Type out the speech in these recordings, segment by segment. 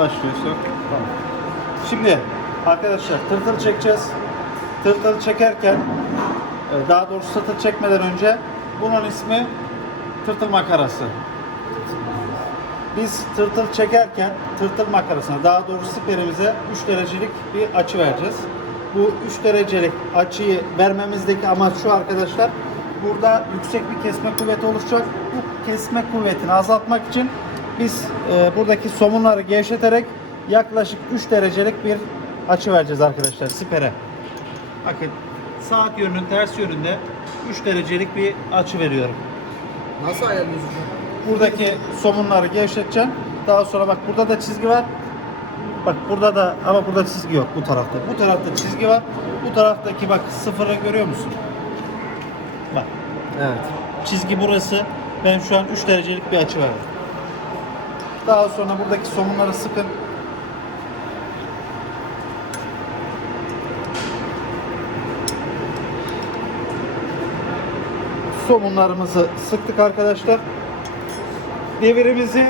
Başlıyorsun. Tamam. Şimdi arkadaşlar tırtıl çekeceğiz. Tırtıl çekerken e, daha doğrusu tırtıl çekmeden önce bunun ismi tırtıl makarası. Biz tırtıl çekerken tırtıl makarasına daha doğrusu siperimize 3 derecelik bir açı vereceğiz. Bu 3 derecelik açıyı vermemizdeki amaç şu arkadaşlar. Burada yüksek bir kesme kuvveti oluşacak. Bu kesme kuvvetini azaltmak için biz e, buradaki somunları gevşeterek yaklaşık 3 derecelik bir açı vereceğiz arkadaşlar sipere. Bakın saat yönünün ters yönünde 3 derecelik bir açı veriyorum. Nasıl ayarlıyorsun? Buradaki somunları gevşeteceğim. Daha sonra bak burada da çizgi var. Bak burada da ama burada çizgi yok bu tarafta. Bu tarafta çizgi var. Bu taraftaki bak sıfırı görüyor musun? Bak Evet. çizgi burası. Ben şu an 3 derecelik bir açı verdim. Daha sonra buradaki somunları sıkın. Somunlarımızı sıktık arkadaşlar. Devirimizi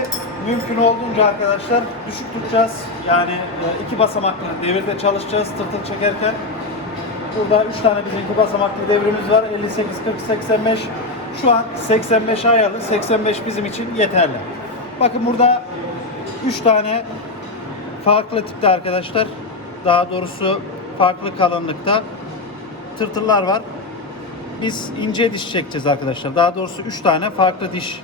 mümkün olduğunca arkadaşlar düşük tutacağız. Yani e, iki basamaklı devirde çalışacağız tırtıl çekerken. Burada 3 tane bizim iki basamaklı devrimiz var. 58, 40, 85. Şu an 85 ayarlı. 85 bizim için yeterli. Bakın burada 3 tane farklı tipte arkadaşlar. Daha doğrusu farklı kalınlıkta tırtıllar var. Biz ince diş çekeceğiz arkadaşlar. Daha doğrusu 3 tane farklı diş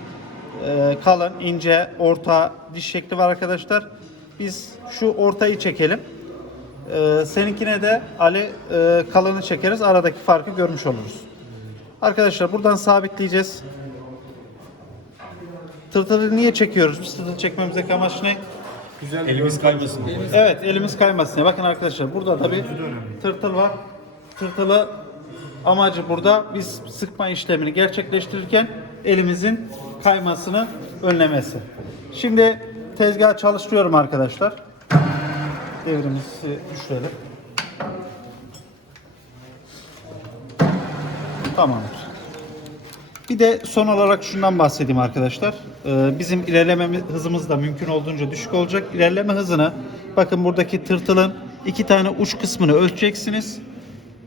e, kalın, ince, orta diş şekli var arkadaşlar. Biz şu ortayı çekelim. Ee, seninkine de Ali e, kalını çekeriz. Aradaki farkı görmüş oluruz. Arkadaşlar buradan sabitleyeceğiz. Tırtılı niye çekiyoruz? Biz tırtıl çekmemizdeki amaç ne? Elimiz kaymasın. Evet elimiz kaymasın. diye. Bakın arkadaşlar burada da bir tırtıl var. Tırtılı amacı burada biz sıkma işlemini gerçekleştirirken elimizin kaymasını önlemesi. Şimdi tezgah çalıştırıyorum arkadaşlar. Devrimizi düşürelim. Tamamdır. Bir de son olarak şundan bahsedeyim arkadaşlar. Ee, bizim ilerleme hızımız da mümkün olduğunca düşük olacak. İlerleme hızını bakın buradaki tırtılın iki tane uç kısmını ölçeceksiniz.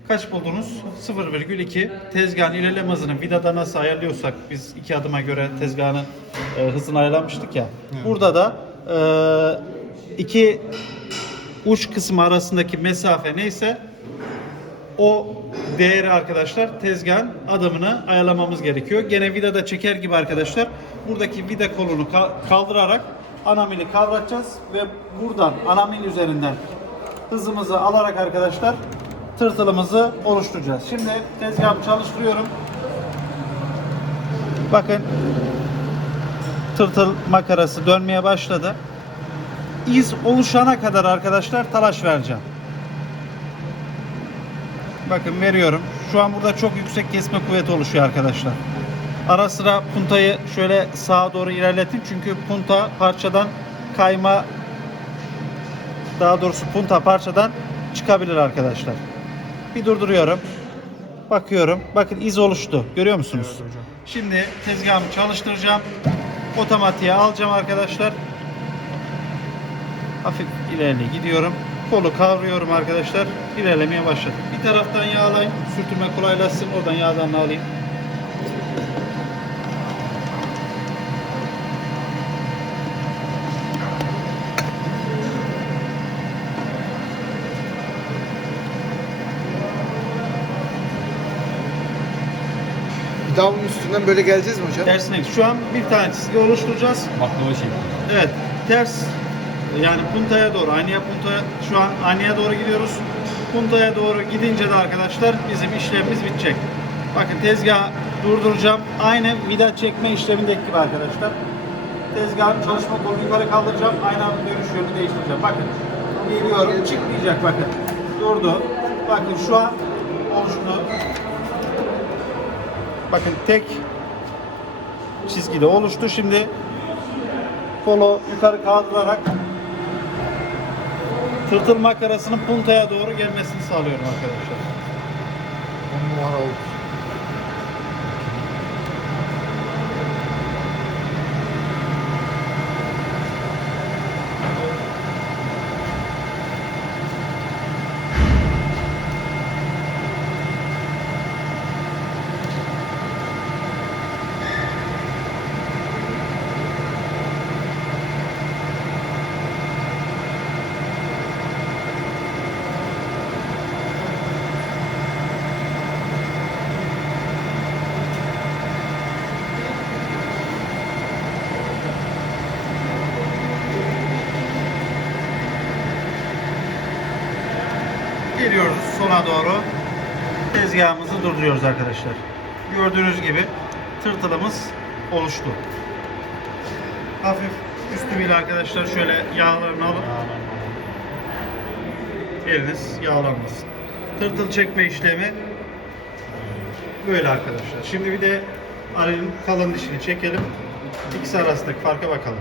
Kaç buldunuz? 0,2. Tezgahın ilerleme hızını vidada nasıl ayarlıyorsak biz iki adıma göre tezgahın e, hızını ayarlamıştık ya. Burada da e, iki uç kısmı arasındaki mesafe neyse o değeri arkadaşlar tezgahın adımını ayarlamamız gerekiyor. Gene vidada çeker gibi arkadaşlar buradaki vida kolunu ka- kaldırarak anamili kavratacağız ve buradan anamil üzerinden hızımızı alarak arkadaşlar tırtılımızı oluşturacağız. Şimdi tezgahımı çalıştırıyorum. Bakın tırtıl makarası dönmeye başladı. İz oluşana kadar arkadaşlar talaş vereceğim. Bakın veriyorum. Şu an burada çok yüksek kesme kuvveti oluşuyor arkadaşlar. Ara sıra puntayı şöyle sağa doğru ilerletin. Çünkü punta parçadan kayma daha doğrusu punta parçadan çıkabilir arkadaşlar. Bir durduruyorum. Bakıyorum. Bakın iz oluştu. Görüyor musunuz? Şimdi tezgahımı çalıştıracağım. Otomatiğe alacağım arkadaşlar. Hafif ilerle gidiyorum. Kolu kavruyorum arkadaşlar. İlerlemeye başladım. Bir taraftan yağlayayım. Sürtünme kolaylaşsın. Oradan yağdan alayım. Bir daha bunun üstünden böyle geleceğiz mi hocam? Tersine. Şu an bir tane çizgi oluşturacağız. Baklava şekli. Evet. Ters yani puntaya doğru. Aynaya puntaya şu an aynaya doğru gidiyoruz. Puntaya doğru gidince de arkadaşlar bizim işlemimiz bitecek. Bakın tezgahı durduracağım. Aynı vida çekme işlemindeki gibi arkadaşlar. Tezgahın çalışma kolunu yukarı kaldıracağım. Aynı anda dönüş yönünü değiştireceğim. Bakın. Geliyorum. Çıkmayacak bakın. Durdu. Bakın şu an oluştu. Bakın tek çizgide oluştu. Şimdi kolu yukarı kaldırarak tırtıl makarasının puntaya doğru gelmesini sağlıyorum arkadaşlar. On numara oldu. Geliyoruz sona doğru. Tezgahımızı durduruyoruz arkadaşlar. Gördüğünüz gibi tırtılımız oluştu. Hafif üstü arkadaşlar şöyle yağlarını alıp eliniz yağlanmasın. Tırtıl çekme işlemi böyle arkadaşlar. Şimdi bir de arının kalın dişini çekelim. İkisi arasındaki farka bakalım.